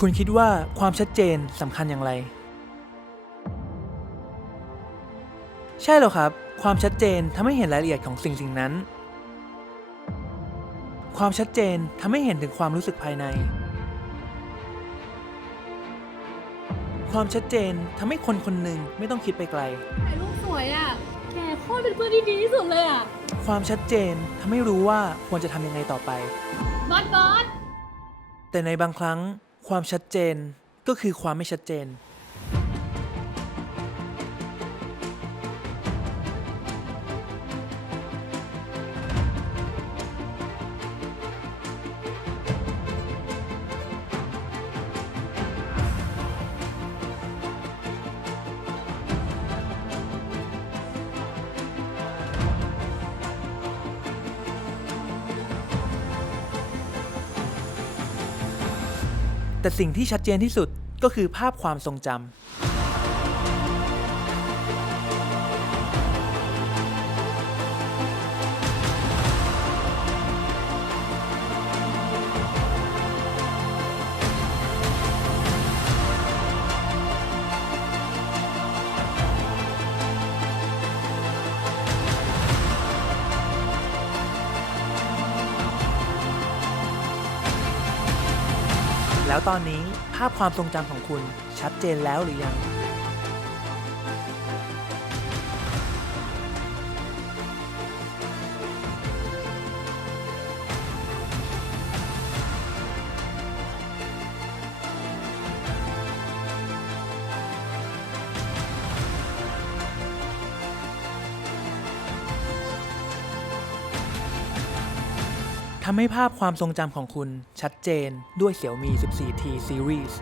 คุณคิดว่าความชัดเจนสำคัญอย่างไร ใช่แล้วครับ ความชัดเจนทำให้เห็นรายละเอียดของสิ่งสิ่งนั้น ความชัดเจนทำให้เห็นถึงความรู้สึกภายใน ความชัดเจนทำให้คนคนหนึ่งไม่ต้องคิดไปไกล ถ่ายรูปสวยอะ แกโคตรเป็นเพื่อนที่ดีที่สุดเลยอะ ความชัดเจนทำให้รู้ว่าควรจะทำยังไงต่อไป บอสบอส แต่ในบางครั้ง ความชัดเจนก็คือความไม่ชัดเจน แต่สิ่งที่ชัดเจนที่สุดก็คือภาพความทรงจำ แล้วตอนนี้ภาพความทรงจำของคุณชัดเจนแล้วหรือยัง ทำให้ภาพความทรงจำของคุณชัดเจนด้วย Xiaomi 14T Series